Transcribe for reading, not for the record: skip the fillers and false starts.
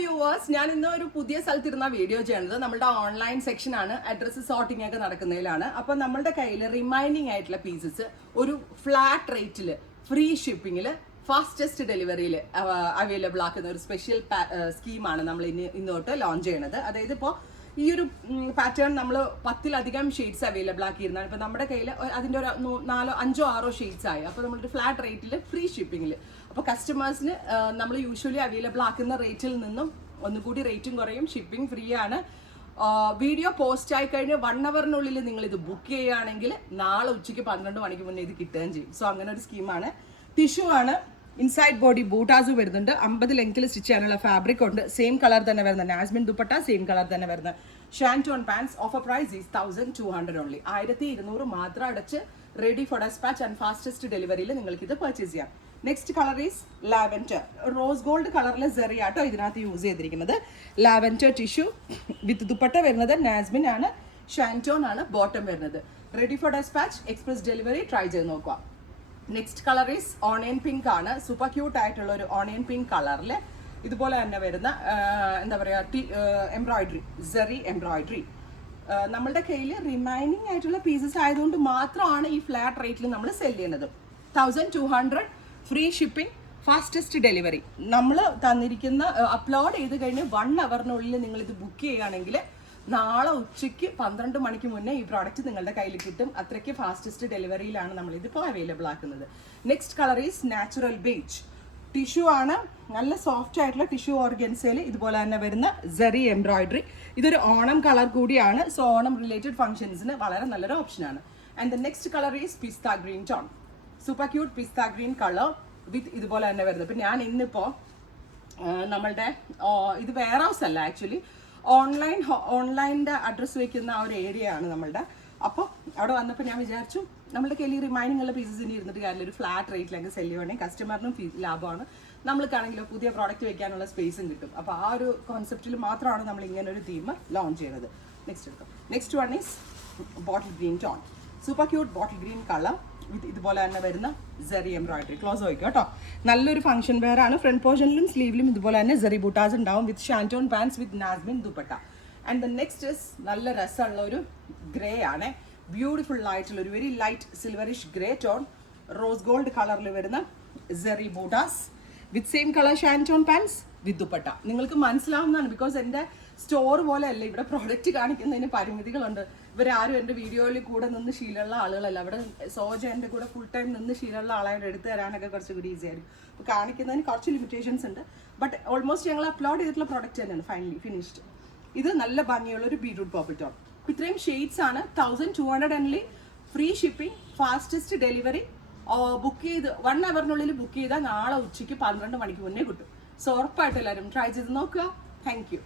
Viewers, ഞാൻ ഇന്ന് ഒരു പുതിയ സ്ഥലത്തിരുന്ന വീഡിയോ ചെയ്യുന്നത് നമ്മുടെ ഓൺലൈൻ സെക്ഷൻ ആണ്. അഡ്രസ് സോർട്ടിംഗ് ഒക്കെ നടക്കുന്നതിലാണ്. അപ്പൊ നമ്മളുടെ കയ്യിൽ റിമൈനിങ് ആയിട്ടുള്ള പീസസ് ഒരു ഫ്ലാറ്റ് റേറ്റിൽ ഫ്രീ ഷിപ്പിംഗിൽ ഫാസ്റ്റസ്റ്റ് ഡെലിവറിയിൽ അവൈലബിൾ ആക്കുന്ന ഒരു സ്പെഷ്യൽ സ്കീമാണ് നമ്മൾ ഇന്നോട്ട് ലോഞ്ച് ചെയ്യണത്. അതായത് ഇപ്പോൾ ഈ ഒരു പാറ്റേൺ നമ്മൾ 10-ലധികം ഷെയ്ഡ്സ് അവൈലബിൾ ആക്കിയിരുന്നതാണ്. ഇപ്പൊ നമ്മുടെ കയ്യിൽ അതിന്റെ ഒരു 4-5-6 ഷെയ്ഡ്സ് ആയി. അപ്പോൾ നമ്മളൊരു ഫ്ലാറ്റ് റേറ്റിൽ ഫ്രീ ഷിപ്പിംഗിൽ അപ്പോൾ കസ്റ്റമേഴ്സിന് നമ്മൾ യൂഷ്വലി അവൈലബിൾ ആക്കുന്ന റേറ്റിൽ നിന്നും ഒന്നുകൂടി റേറ്റും കുറയും, ഷിപ്പിംഗ് ഫ്രീ ആണ്. വീഡിയോ പോസ്റ്റ് ആയി കഴിഞ്ഞ് 1 അവറിനുള്ളിൽ നിങ്ങൾ ഇത് ബുക്ക് ചെയ്യുകയാണെങ്കിൽ നാളെ ഉച്ചയ്ക്ക് 12 മണിക്ക് മുന്നേ ഇത് കിട്ടുകയും ചെയ്യും. സോ അങ്ങനെ ഒരു സ്കീമാണ്. ടിഷ്യൂ ആണ്, ഇൻസൈഡ് ബോഡി ബൂട്ടാസ് വരുന്നുണ്ട്, 50 ലെങ്ത്തിൽ സ്റ്റിച്ച് ചെയ്യാനുള്ള ഫാബ്രിക് ഉണ്ട്, സെയിം കളർ തന്നെ വരുന്ന നാസ്മിൻ ദുപ്പട്ട, സെയിം കളർ തന്നെ വരുന്ന ഷാൻറ്റോൺ pants. Offer price is 1200 only. 1200 മാത്രം അടച്ച് ready for despatch and fastest ഡെലിവറിയിൽ നിങ്ങൾക്ക് ഇത് പർച്ചേസ് ചെയ്യാം. Next colour is lavender. Rose gold കളറിലെ സെറിയാട്ടോ ഇതിനകത്ത് യൂസ് ചെയ്തിരിക്കുന്നത്. ലാവൻഡർ ടിഷ്യൂ വിത്ത് ദുപ്പട്ട വരുന്നത് നാസ്മിൻ ആണ്, ഷാൻറ്റോൺ ആണ് ബോട്ടം വരുന്നത്. Ready for despatch, express delivery. Try ചെയ്ത് നോക്കുക. Next colour is onion pink ആണ്. സൂപ്പർ ക്യൂട്ട് ആയിട്ടുള്ള ഒരു ഓണിയൻ പിങ്ക് കളറിൽ ഇതുപോലെ തന്നെ വരുന്ന എന്താ പറയുക എംബ്രോയിഡറി, സെറി എംബ്രോയിഡറി. നമ്മളുടെ കയ്യിൽ റിമൈനിങ് ആയിട്ടുള്ള പീസസ് ആയതുകൊണ്ട് മാത്രമാണ് ഈ ഫ്ലാറ്റ് റേറ്റിൽ നമ്മൾ സെല് ചെയ്യുന്നത്. 1200 ഫ്രീ ഷിപ്പിംഗ്, ഫാസ്റ്റസ്റ്റ് ഡെലിവറി. നമ്മൾ തന്നിരിക്കുന്ന അപ്ലോഡ് ചെയ്ത് കഴിഞ്ഞ് 1 അവറിനുള്ളിൽ നിങ്ങൾ ഇത് ബുക്ക് ചെയ്യുകയാണെങ്കിൽ നാളെ ഉച്ചയ്ക്ക് 12 മണിക്ക് മുന്നേ ഈ പ്രോഡക്റ്റ് നിങ്ങളുടെ കയ്യിൽ കിട്ടും. അത്രയ്ക്ക് ഫാസ്റ്റസ്റ്റ് ഡെലിവറിയിലാണ് നമ്മൾ ഇതിപ്പോൾ അവൈലബിൾ ആക്കുന്നത്. Next colour is natural beach. Tissue ആണ്, നല്ല സോഫ്റ്റ് ആയിട്ടുള്ള ടിഷ്യൂ ഓർഗൻസയിൽ ഇതുപോലെ തന്നെ വരുന്ന സെറി എംബ്രോയിഡറി. ഇതൊരു ഓണം കളർ കൂടിയാണ്. സോ ഓണം റിലേറ്റഡ് ഫംഗ്ഷൻസിന് വളരെ നല്ലൊരു ഓപ്ഷനാണ്. And the next colour is pista green tone. Super cute pista green colour with ഇതുപോലെ തന്നെ വരുന്നത്. ഇപ്പം ഞാൻ ഇന്നിപ്പോൾ നമ്മളുടെ ഇത് വെയർ ഹൗസ് അല്ല, ആക്ച്വലി ഓൺലൈനിൻ്റെ അഡ്രസ്സ് വയ്ക്കുന്ന ആ ഒരു ഏരിയ ആണ് നമ്മളുടെ. അപ്പോൾ അവിടെ വന്നപ്പോൾ ഞാൻ വിചാരിച്ചു നമ്മുടെ കയ്യിൽ റിമൈനിങ് ഉള്ള പീസസിന് ഇരുന്നിട്ട് കാര്യം ഒരു ഫ്ലാറ്റ് റേറ്റിലേക്ക് സെല് ചെയ്യുവാണെങ്കിൽ കസ്റ്റമറിനും ലാഭമാണ്, നമ്മൾക്കാണെങ്കിലും പുതിയ പ്രോഡക്റ്റ് വെക്കാനുള്ള സ്പേസും കിട്ടും. അപ്പോൾ ആ ഒരു കോൺസെപ്റ്റിൽ മാത്രമാണ് നമ്മൾ ഇങ്ങനെ ഒരു തീം ലോഞ്ച് ചെയ്യുന്നത്. Next one is bottle green tone. Super cute bottle green colour with ഇതുപോലെ തന്നെ വരുന്ന സെറി എംബ്രോയിഡറി. ക്ലോസ് വയ്ക്കുക കേട്ടോ. നല്ലൊരു ഫംഗ്ഷൻ വെയർ ആണ്. ഫ്രണ്ട് പോർഷനിലും സ്ലീവിലും ഇതുപോലെ തന്നെ സെറി ബൂട്ടാസ് ഉണ്ടാവും വിത്ത് ഷാൻറ്റോൺ പാൻസ് വിത്ത് നാസ്മിൻ dupatta. And the next is നല്ല രസമുള്ള ഒരു ഗ്രേ ആണ്. ബ്യൂട്ടിഫുൾ ആയിട്ടുള്ള ഒരു very light silverish grey tone, rose gold കളറിൽ വരുന്ന സെറി ബൂട്ടാസ് വിത്ത് സെയിം കളർ ഷാൻറ്റോൺ പാൻസ് വിത്ത് ദുപ്പട്ട. നിങ്ങൾക്ക് മനസ്സിലാവുന്നതാണ്, ബിക്കോസ് എൻ്റെ സ്റ്റോർ പോലെ അല്ല, ഇവിടെ പ്രോഡക്റ്റ് കാണിക്കുന്നതിന് പരിമിതികളുണ്ട്. ഇവരാരും എൻ്റെ വീഡിയോയിൽ കൂടെ നിന്ന് ശീലമുള്ള ആളുകളല്ല. അവിടെ സോജ എൻ്റെ കൂടെ ഫുൾ ടൈം നിന്ന് ശീലമുള്ള ആളായിട്ട് എടുത്തു തരാനൊക്കെ കുറച്ചുകൂടി ഈസി ആയിരിക്കും. അപ്പോൾ കാണിക്കുന്നതിന് കുറച്ച് ലിമിറ്റേഷൻസ് ഉണ്ട്. ബട്ട് ഓൾമോസ്റ്റ് ഞങ്ങൾ അപ്ലോഡ് ചെയ്തിട്ടുള്ള പ്രോഡക്റ്റ് തന്നെയാണ് ഫൈനലി ഫിനിഷ്ഡ്. ഇത് നല്ല ഭംഗിയുള്ള ഒരു ബീട്രൂട്ട് പർപ്പിൾ ടോൺ. ഇത്രയും ഷെയ്ഡ്സ് ആണ്. 1200 only, free shipping, fastest delivery. Book ചെയ്ത് 1 അവറിനുള്ളിൽ ബുക്ക് ചെയ്താൽ നാളെ ഉച്ചയ്ക്ക് 12 മണിക്ക് മുന്നേ കിട്ടും. സോ ഉറപ്പായിട്ട് എല്ലാവരും ട്രൈ ചെയ്ത് നോക്കുക. Thank you.